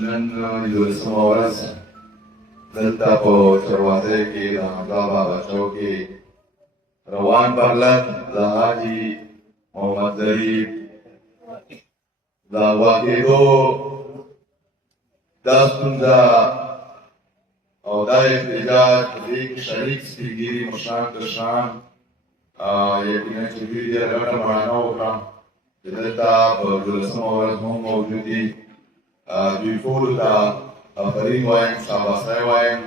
نن یولسمه ورځ دلته په چروازی کې د حمزه بابا چوک کې روان پرلت د حاجي محمد ظریف د واقعېدو دا ستونزه او دا احتجاج په دې کې شریک سپینګیري مشران کشران یقینا چې دوی ډېره ګټه معنا وکړه چې دلته په یولسمه ورځ هم موجود دي دوی ټولو ته آفرین وایم شاباسي وایم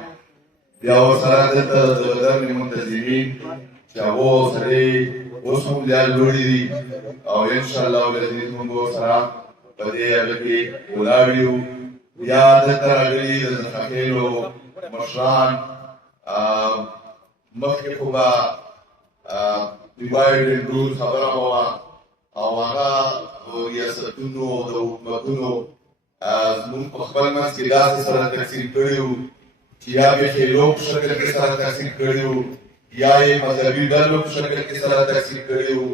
بیا ورسره دلته د غدرنې منتظمین چې هغو سره اوس هم زیات لوړي دي او انشاءالله العزیز موږ ورسره په دې هغه کې ولاړ یو بیا دلته راغلي د زنخخېلو مشران مخکې خو به ډیوایډ اینډ رول خبره به وه او هغه ریاستونو او د حکومتونو زمونږ په خپل منځ کې داسې سره تقسیم کړي وو چې یا بېخیلو په شکل کې سره تقسیم کړي وو یا یې مذهبي ډلو په شکل کې سره تقسیم کړي وو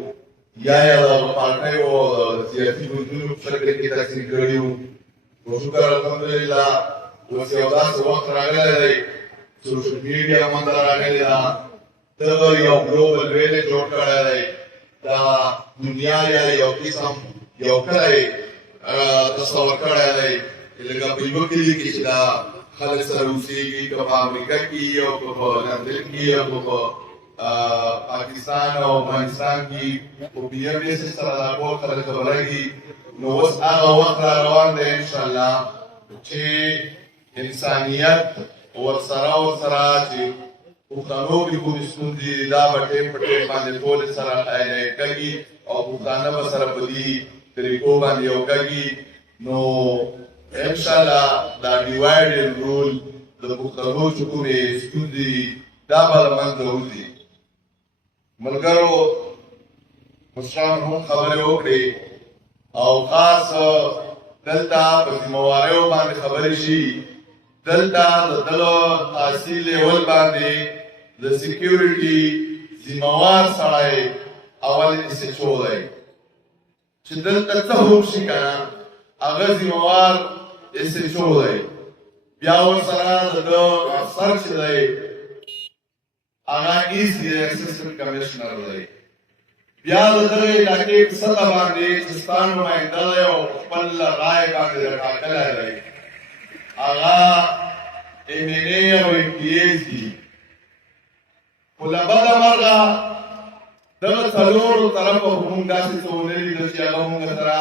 یا یې د پارټیو او د سیاسي ګوندونو په شکل کې تقسیم کړي وو خو شکر الحمدلله اوس یو داسې وخت راغلی دی سوشل میډیا منځته راغلې ده دغه یو ګلوبل ویلېج جوړ کړی دی دا دنیا یا یو قسم یو کلی تصور کړی دی لکه په یوه کلي کې چې دا خلک سره اوسېږي که په امریکا کې او که په لندن کې او که په پاکستان او افغانستان کې په بیا بیسس سره دا ټول خلک خبرېږي نو اوس هغه وخت را روان دی انشاءالله چې انسانیت ورسره چې پښتنو کې کومې ستونزې دي دا به ټیم په ټیم باندې ټولې سره هایلایټ کړي او پښتانه به سره په دې طریقو باندې یو کړي نو انشاءالله دا ډیوایډ اینډ رول د پښتنو چې کومې ستونزې دا به له منځه وځي ملګرو مشران هم خبرې وکړې او خاص دلته په ذمهواریو باندې خبرې شي دلته د دغه تحصیل لیول باندې د سیکیورټي ذمهوار سړی اول ایس ایچ او دی چې دلته څه هم شي که نه هغه ذمهوار ایس ایچ او دی بیا ورسره د ده افسر چې دی هغه ایس دی اسسټنټ کمیشنر دی بیا د دغه علاقې په سطح باندې چې ستا نماینده دی او خپل رای باندې ټاکلی دی هغه MNA او MPAs دي خو له بده مرغه دغه څلورو طرفه خو مونږ داسې څه ونه لیدل چې هغه مونږ سره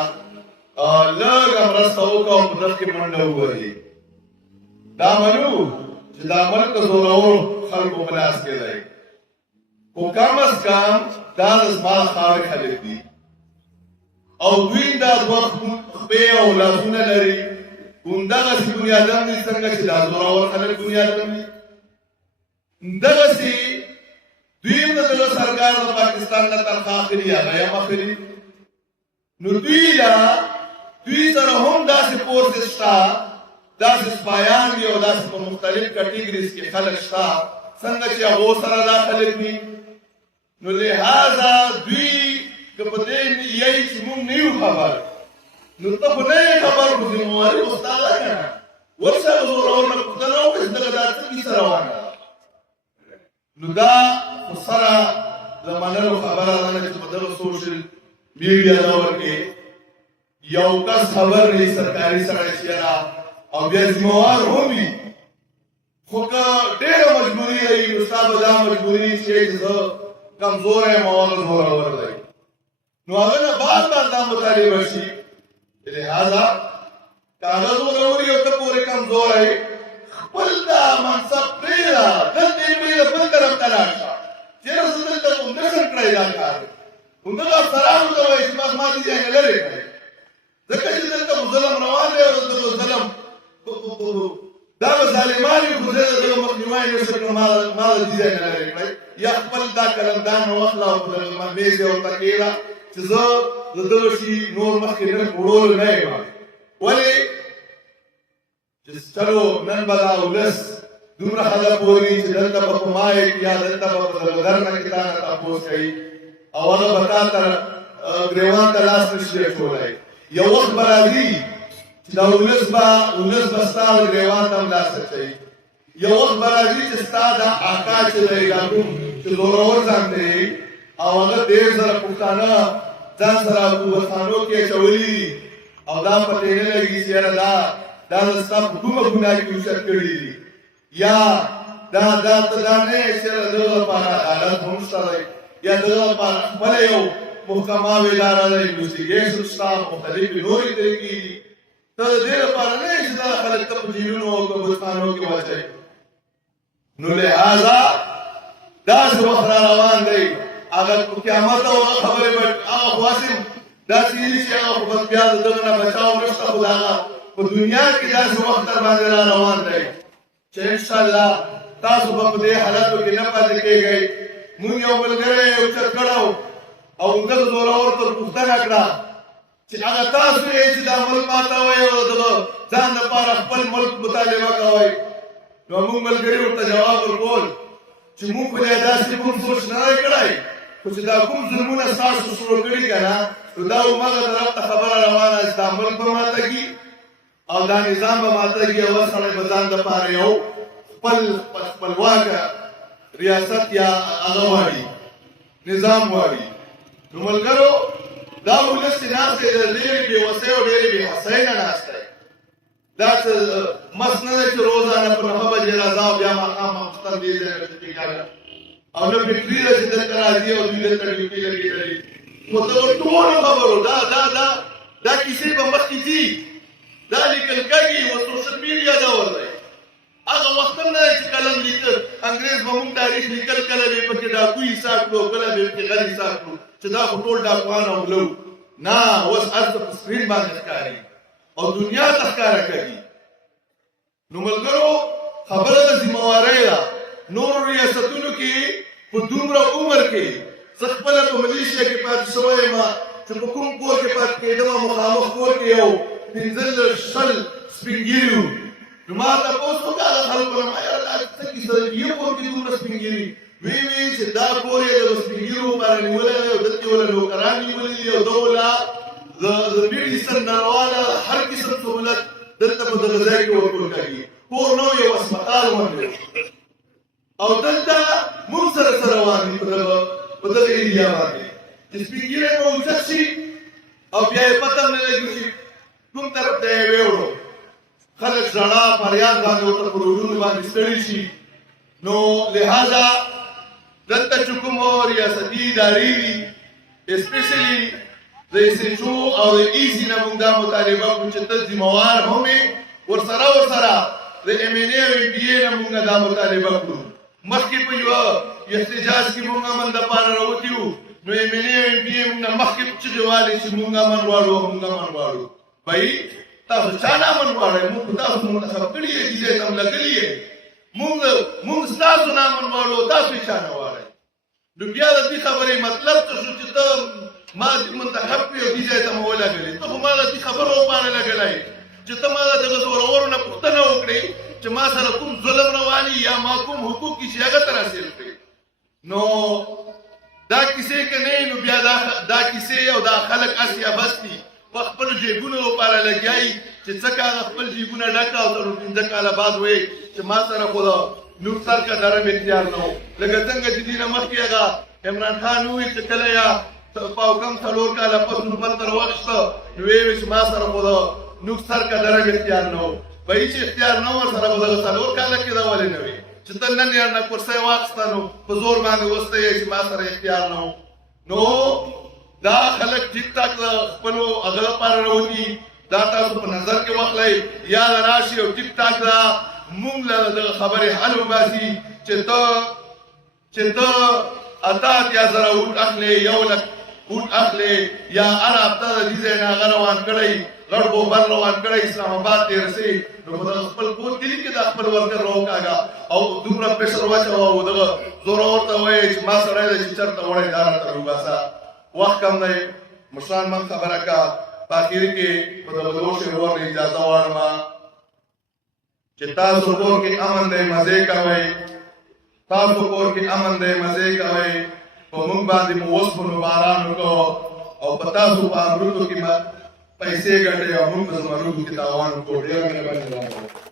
لږه مرسته وکړه او په دغه کې منډه ووهلې دا منو چې دا ملک د زورورو خلکو په لاس کې دی خو کم از کم دا د زما خاورې خلک دي او دوی دا دوه خپې او لاسونه لري همدغسې بنیادم دي څنګه چې دا زورور خلک بنیادم دي همدغسې دوی هم د دغه سرکار د پاکستان نه تنخوا اخلي هغه هم اخلي نو دوی سره هم داسې فورسز شته داسې سپایان دي او داسې په مختلف کټیګریز کې خلک شته څنګه چې هغو سره دا خلک دي نو لہذا دوی که په دې یی چې مونږ نه یو خبر نو ته خو نه یې خبر خو ذمهواري خو ستا ده که نه ورشه زورور نه پوښتنه وکړه چې دغه دا څه کیسه روانه ده نو دا خو سره د منلو خبره ده نه چې په دغه سوشل میډیا دور کې یو کس خبر نه سرکاري سړی چې یاره او بیا ذمهوار هم وي خو که ډېره مجبوري وي نو ستا به دا مجبوري چې زه کمزوری یم او هغه زورور دی نو هغه نه بعد دا مطالبه شي لہذا کاغذ وګورئ او ته پورې کمزوری خپل دا منصب پرېږده دلته یې پرېږده بل طرف ته لاړ شه چېرې زه دلته همدغه کړی دا کار همدغه افسرانو ته وایي چې بس ما دې ځای نه لرې کړی ځکه چې دلته خو ظلم روان دی او دغه ظلم دا به ظالمان وي خو زه د دغه مخنیوی نه شم کړم ما د دې ځای نه لرې کړی یا خپل دا قلمدان واخله او په دغه میز یې ورته کښېږده چې زه د دغه شي نور مخکې نه وړولو نه یم ولې چې چلو نن به دا ولس دومره خلک پوهېږي چې دلته به په مایک یا دلته به په غدر نه کې تا نه تپوس کوي او هغه به تا ته ګریوان ته لاس نه شي اچولی یو وخت به راځي چې دا ولس به ستا ګریوان ته ملاس اچوي. یو وخت به راځي چې ستا دا اکا چې دی دا کوم چې زورور ځان دی او هغه ډېر زره پښتانه ځان سره قوتخانو کې اچولي دي او دا پتې نه لګي چې یاره دا ستا په کومه ګناه کې اوچت کړي دي یا دا ته دا نه یې چې د دغه لپاره عدالت هم شته دی یا د دغه لپاره خپله یو محکمه اداره ده انویسټیګیشن شته مختلفې نورې طریقې دي ته د دې لپاره نه یې چې دا خلک ته په جیلونو او قبرستانو کې واچوي. نو لہذا داسې وخت را روان دی هغه قیامت او هغه خبرې به هغه خو هسې داسې ویلي چې هغه خو بس بیا د دغه نه بچاو نشته خو د هغه په دنیا کې داسې وخت در باندې را روان دی چې انشاءالله تاسو به په دې حالاتو کې نه پاتې کېږئ. مونږ یو ملګری اوچت کړی او دغه زورور ته پوښتنه کړه چې هغه تاسو یې چې دا ملک ماتوئ او دغه ځان لپاره خپل ملک مطالبه کوئ. نو موږ ملګري ورته جواب ورکول چې موږ خو داسې کوم سوچ نه دی کړی خو چې دا کوم ظلمونه ستاسو شروع کړي که نه نو دا هماغه طرف ته خبره روانه چې دا ملک به ماتهږي او دا نظام به ماتهږي او هر سړی به ځان دپاره یو خپلواکه ریاست یا هغه غواړي نظام غواړي. نو ملګرو دا ولس چې ناست دی د ډېرې بېوسۍ او ډېرې بېحسۍ نه ناست دی. دا څه مست نه دی چې روزانه په 9 بجې راځه او بیا ماښام ماخوستن دې ځای نه ډیوټي کوه او نه فکري ده چې دلته راځي او دوی دلته ډیوټي لګېدلي. خو د ټولو خبرو دا کیسې به مخکې ځي دا لیکل کېږي او سوشل میډیا دور دی. هغه وخت هم نه دی چې قلم لیکل انګریز به مونږ تاریخ لیکل کله به یې پکې ډاکو حساب کړو کله به یې پکې غل حساب کړو چې دا خو ټول ډاکوان او غلو نه اوس هر څه په سکرین باندې ښکاري او دنیا ته ښکاره کوي. نو ملګرو خبره د ذمهوارۍ ده. نورو ریاستونو کې په دومره عمر کې زه خپله په ملیشیا کې پاتې شوی یم چې په کوم کور کې پاتې کېدم مخامخ کور کې یو 15 سپین ږیري وو. نو ما تپوس وکړه هغه خلکو نه ما یاره دا څه کیسه ده یو کور کې دومره سپین ږیري وی چې دا کور یې د سپین ږیرو لپاره نیولی دی او دلته یې وله نوکران نیولي دي او ده وله د میډیسن نارواله هر قسم سهولت دلته په دغه ځای کې ورکول کېږي. کور نه یو هسپتال غوندې او دلته موږ سره روان دي په دغه ایریا باندې چې سپین ږیری به اوچت شي او بیا یې پته هم نه لګي چې کوم طرف ته یې ویوړو. خلک ژړا فریاد باندې ورته په روډونو باندې ستړي شي. نو لہذا دلته چې کوم ریاستي ادارې دي اسپیشلي د SHO او د EC نه موږ دا مطالبه کوو چې ته ذمهوار هم یې ورسره د MNA او MBA نه موږ دا مطالبه کړو. مخکې په یو احتجاج کې موږ امن دپاره راوتي وو نو MNA او MBA موږ نه مخکې چغې والې چې موږ امن غواړو موږ امن غواړو. بهي تاسو چا نه امن غواړئ؟ موږ خو تاسو منتخب کړي یې دې ځای ته هم لګلي یې موږ ستاسو نه امن غواړو تاسو یې چا نه غواړئ. نو بیا د دې خبرې مطلب څه شو چې ته ما منتخب کړې او دې ځای ته مو ولګلې ته خو ما د دې خبرو لپاره لګلی چې ته ما د دغه زورورو نه پوښتنه وکړې چې ما سره کوم ظلم رواني یا ما کوم حقوق چې هغه ته راسېل کړې. نو دا کیسې که نه نو بیا دا کیسې او دا خلک هسې عبث دي په خپلو جیبونو لپاره لګیایي چې څه کاله خپل جیبونه ډکه او تر 15 کاله بعد وایي چې ما سره خو د نور سر کا درم اختیار نه و. لکه څنګه چې دې نه مخکې هغه عمران خان وویل چې کله یا په کم 4 کاله پس نوبل تر وخت شته نو ویې چې ما سره خو د نور سر کا درم اختیار نه و. بهي چې اختیار نه و ورسره به دغه 4 کاله کې دا ولې نه وي چې ته نن یې نه کرسۍ واخیسته نو په زور باندې وسته یې چې ما سره اختیار نه و. نو دا خلک ټیک ټاک د خپلو هغه لپاره راوځي دا تاسو په نظر کې واخلئ یا راشي او ټیک ټاک دا مونږ له دغه خبرې حل وباسي چې ته 8,000 اوټ اخلې 1 لک اوټ اخلې یا هر هفته د دې ځای نه هغه روان کړئ غړ بوبر روان کړئ اسلام آباد ته رسئ نو په دغه خپل کور کلي کې د خپل ورکر راوکاږه او دومره پریشر واچوه او دغه زورور ته وایي چې ما سړی دی چې چېرته وړی دا راته وباسه. وخت کم دی مشران من خبره کا په اخر کې په دغه دوه شعرونو اجازه غواړم چې تاسو کور کې امن دی مزې کوئ تاسو کور کې امن دی مزې کوئ په موږ باندې مو اوسپنو باران وکړو او په تاسو په امرودو کې پیسې ګټي او موږ په زمانو کې تاوان وکړو. ډېره مهرباني.